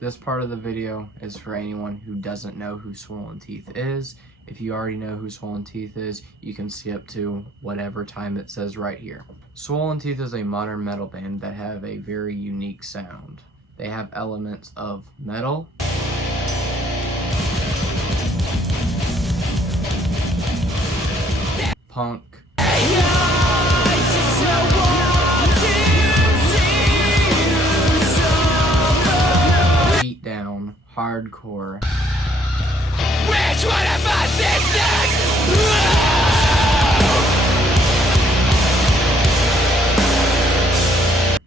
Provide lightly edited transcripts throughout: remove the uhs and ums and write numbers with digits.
This part of the video is for anyone who doesn't know who Swollen Teeth is. If you already know who Swollen Teeth is, you can skip to whatever time it says right here. Swollen Teeth is a modern metal band that have a very unique sound. They have elements of metal, punk, beat down, hardcore, which one of us is next?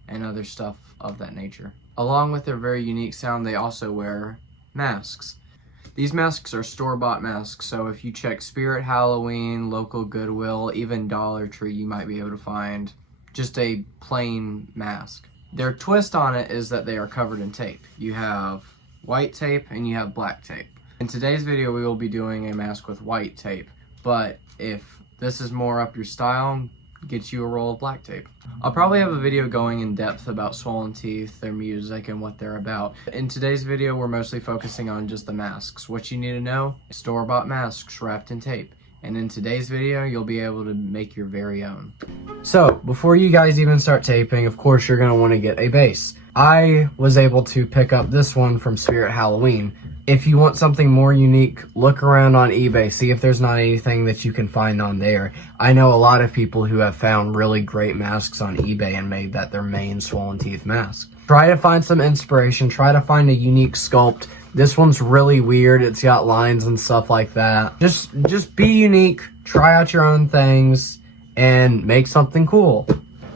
and other stuff of that nature. Along with their very unique sound, they also wear masks. These masks are store-bought masks, so if you check Spirit Halloween, local Goodwill, even Dollar Tree, you might be able to find just a plain mask. Their twist on it is that they are covered in tape. You have white tape and you have black tape. In today's video, we will be doing a mask with white tape, but if this is more up your style, get you a roll of black tape. I'll probably have a video going in depth about Swollen Teeth, their music, and what they're about. In today's video, we're mostly focusing on just the masks. What you need to know, store-bought masks wrapped in tape. And in today's video, you'll be able to make your very own. So, before you guys even start taping, of course, you're gonna wanna get a base. I was able to pick up this one from Spirit Halloween. If you want something more unique, look around on eBay, see if there's not anything that you can find on there. I know a lot of people who have found really great masks on eBay and made that their main Swollen Teeth mask. Try to find some inspiration, try to find a unique sculpt. This one's really weird, it's got lines and stuff like that. Just be unique, try out your own things, and make something cool.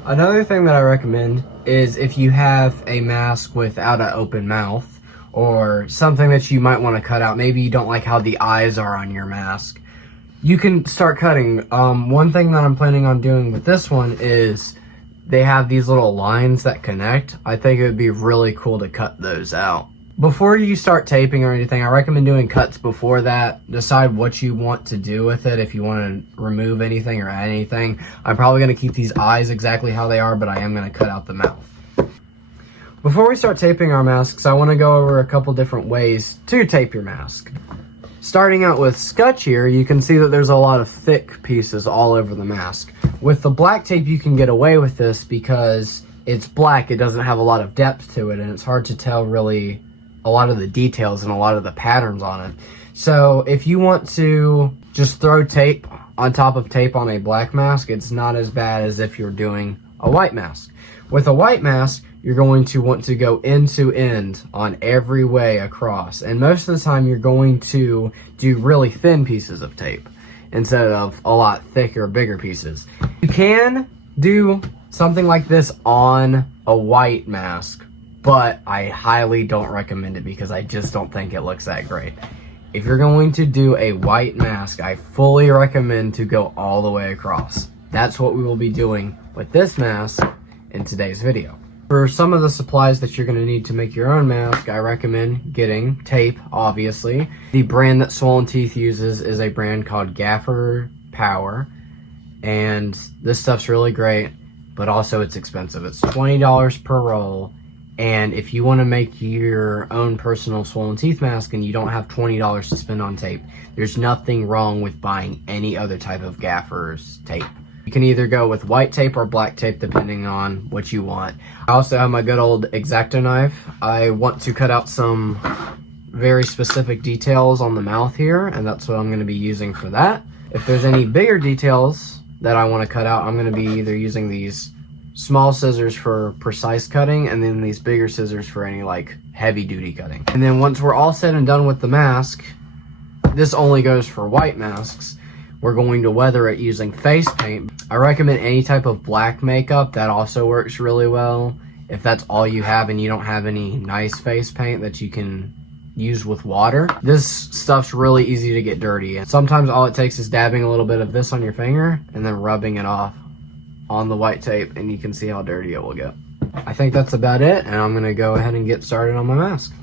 Another thing that I recommend is if you have a mask without an open mouth, or something that you might want to cut out. Maybe you don't like how the eyes are on your mask. You can start cutting. One thing that I'm planning on doing with this one is they have these little lines that connect. I think it would be really cool to cut those out. Before you start taping or anything, I recommend doing cuts before that. Decide what you want to do with it, if you want to remove anything or add anything. I'm probably going to keep these eyes exactly how they are, but I am going to cut out the mouth. Before we start taping our masks, I want to go over a couple different ways to tape your mask. Starting out with Scutch here, you can see that there's a lot of thick pieces all over the mask. With the black tape, you can get away with this because it's black, it doesn't have a lot of depth to it, and it's hard to tell really a lot of the details and a lot of the patterns on it. So if you want to just throw tape on top of tape on a black mask, it's not as bad as if you're doing a white mask. With a white mask, you're going to want to go end to end on every way across. And most of the time, you're going to do really thin pieces of tape instead of a lot thicker, bigger pieces. You can do something like this on a white mask, but I highly don't recommend it because I just don't think it looks that great. If you're going to do a white mask, I fully recommend to go all the way across. That's what we will be doing with this mask in today's video. For some of the supplies that you're going to need to make your own mask, I recommend getting tape, obviously. The brand that Swollen Teeth uses is a brand called Gaffer Power, and this stuff's really great, but also it's expensive. It's $20 per roll, and if you want to make your own personal Swollen Teeth mask and you don't have $20 to spend on tape, there's nothing wrong with buying any other type of Gaffer's tape. You can either go with white tape or black tape depending on what you want. I also have my good old X-Acto knife. I want to cut out some very specific details on the mouth here, and that's what I'm going to be using for that. If there's any bigger details that I want to cut out, I'm going to be either using these small scissors for precise cutting and then these bigger scissors for any like heavy duty cutting. And then once we're all said and done with the mask, this only goes for white masks. We're going to weather it using face paint. I recommend any type of black makeup. That also works really well. If that's all you have and you don't have any nice face paint that you can use with water, this stuff's really easy to get dirty. And sometimes all it takes is dabbing a little bit of this on your finger and then rubbing it off on the white tape, and you can see how dirty it will get. I think that's about it, and I'm gonna go ahead and get started on my mask.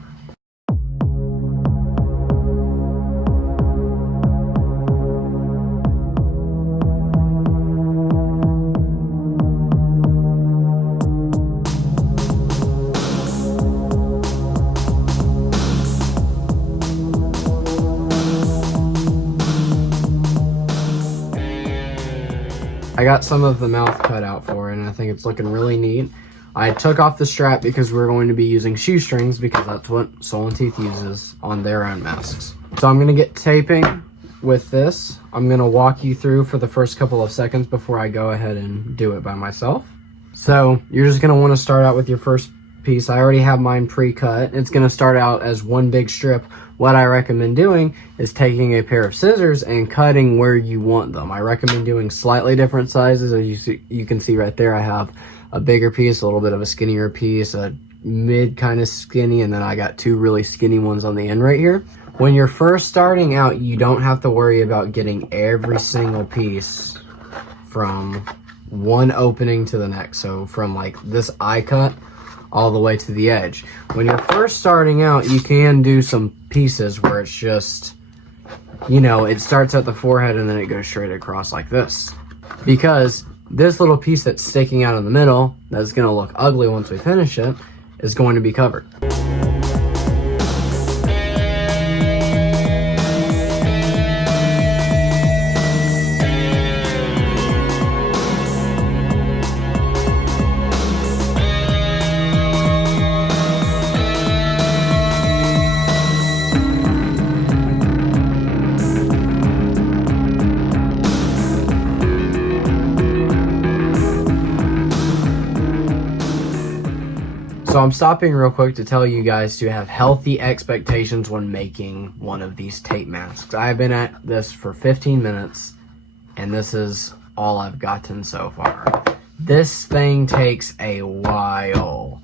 I got some of the mouth cut out for it, and I think it's looking really neat. I took off the strap because we're going to be using shoestrings because that's what Soul and Teeth uses on their own masks. So I'm gonna get taping with this. I'm gonna walk you through for the first couple of seconds before I go ahead and do it by myself. So you're just gonna wanna start out with your first piece. I already have mine pre-cut. It's gonna start out as one big strip. What I recommend doing is taking a pair of scissors and cutting where you want them. I recommend doing slightly different sizes. As you can see right there, I have a bigger piece, a little bit of a skinnier piece, a mid kind of skinny, and then I got two really skinny ones on the end right here. When you're first starting out, you don't have to worry about getting every single piece from one opening to the next. So from like this eye cut all the way to the edge. When you're first starting out, you can do some pieces where it's just, you know, it starts at the forehead and then it goes straight across like this. Because this little piece that's sticking out in the middle, that's gonna look ugly once we finish it, is going to be covered. So I'm stopping real quick to tell you guys to have healthy expectations when making one of these tape masks. I've been at this for 15 minutes and this is all I've gotten so far. This thing takes a while.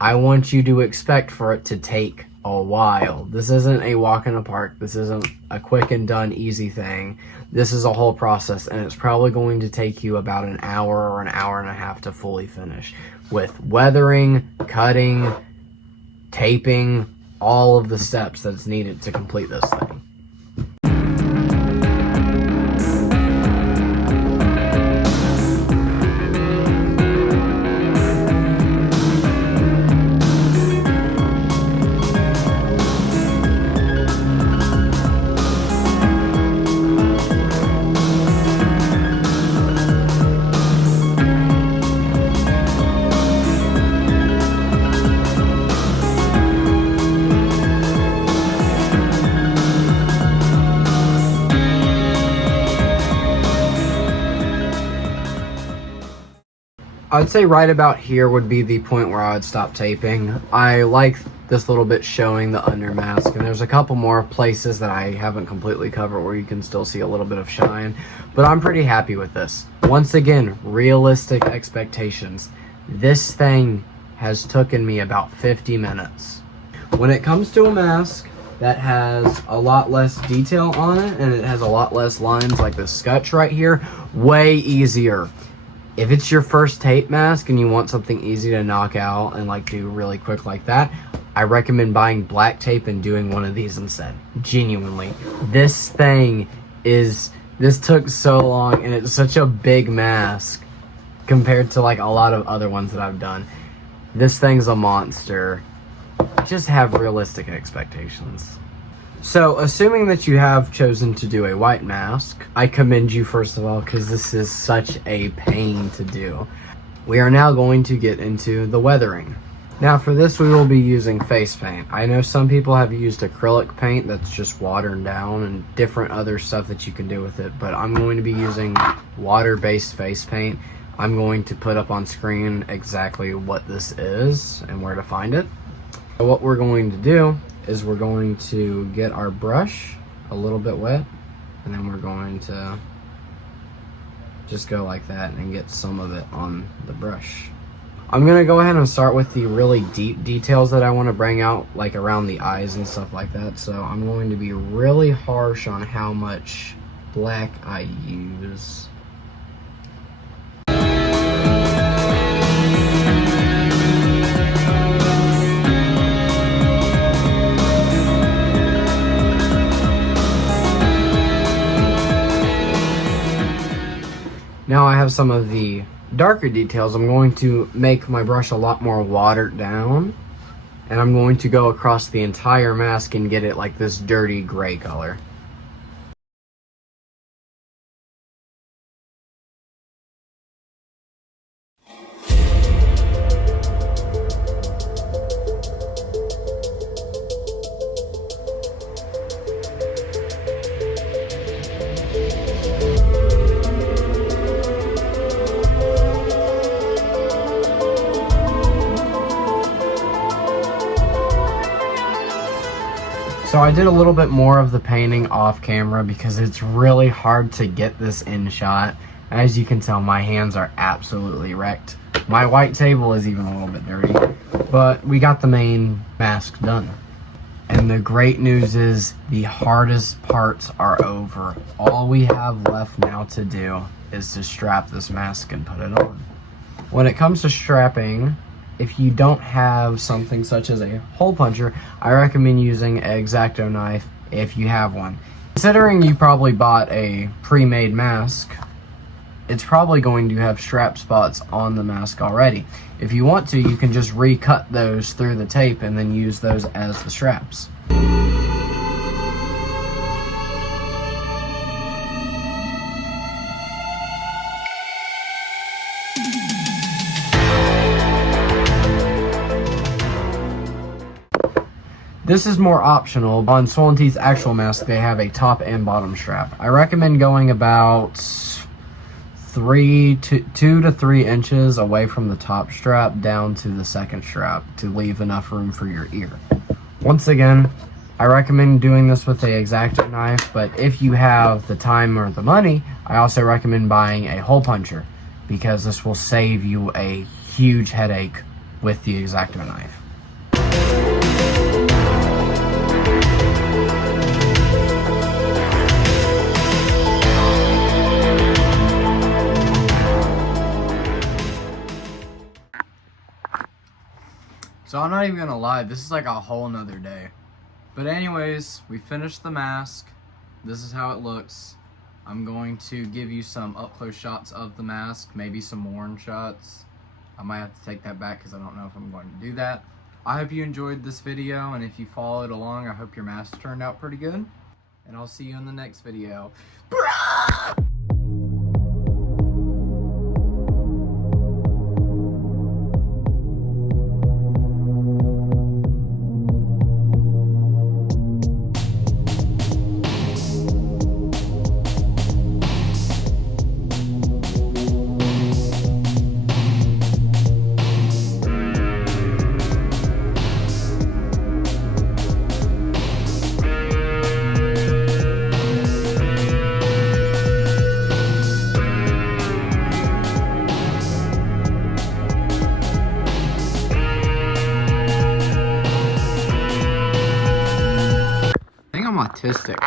I want you to expect for it to take a while. This isn't a walk in the park. This isn't a quick and done easy thing. This is a whole process, and it's probably going to take you about an hour or an hour and a half to fully finish, with weathering, cutting, taping, all of the steps that's needed to complete this thing. I would say right about here would be the point where I would stop taping. I like this little bit showing the under mask, and there's a couple more places that I haven't completely covered where you can still see a little bit of shine, but I'm pretty happy with this. Once again, realistic expectations. This thing has taken me about 50 minutes. When it comes to a mask that has a lot less detail on it and it has a lot less lines like the scutch right here, way easier. If it's your first tape mask and you want something easy to knock out and like do really quick like that, I recommend buying black tape and doing one of these instead. Genuinely. This took so long and it's such a big mask compared to like a lot of other ones that I've done. This thing's a monster. Just have realistic expectations. So, assuming that you have chosen to do a white mask, I commend you first of all because this is such a pain to do. We are now going to get into the weathering. Now for this we will be using face paint. I know some people have used acrylic paint that's just watered down and different other stuff that you can do with it, but I'm going to be using water-based face paint. I'm going to put up on screen exactly what this is and where to find it. So what we're going to do is we're going to get our brush a little bit wet, and then we're going to just go like that and get some of it on the brush. I'm gonna go ahead and start with the really deep details that I want to bring out, like around the eyes and stuff like that. So I'm going to be really harsh on how much black I use. Now I have some of the darker details. I'm going to make my brush a lot more watered down, and I'm going to go across the entire mask and get it like this dirty gray color. So I did a little bit more of the painting off camera because it's really hard to get this in shot. As you can tell, my hands are absolutely wrecked. My white table is even a little bit dirty, but we got the main mask done. And the great news is the hardest parts are over. All we have left now to do is to strap this mask and put it on. When it comes to strapping, if you don't have something such as a hole puncher, I recommend using an X-Acto knife if you have one. Considering you probably bought a pre-made mask, it's probably going to have strap spots on the mask already. If you want to, you can just recut those through the tape and then use those as the straps. This is more optional. On Swollen Teeth's actual mask, they have a top and bottom strap. I recommend going about 2 to 3 inches away from the top strap down to the second strap to leave enough room for your ear. Once again, I recommend doing this with a X-Acto knife, but if you have the time or the money, I also recommend buying a hole puncher because this will save you a huge headache with the X-Acto knife. So I'm not even gonna lie, this is like a whole nother day. But anyways, we finished the mask. This is how it looks. I'm going to give you some up close shots of the mask, maybe some worn shots. I might have to take that back because I don't know if I'm going to do that. I hope you enjoyed this video, and if you followed along, I hope your mask turned out pretty good. And I'll see you in the next video. I think I'm autistic.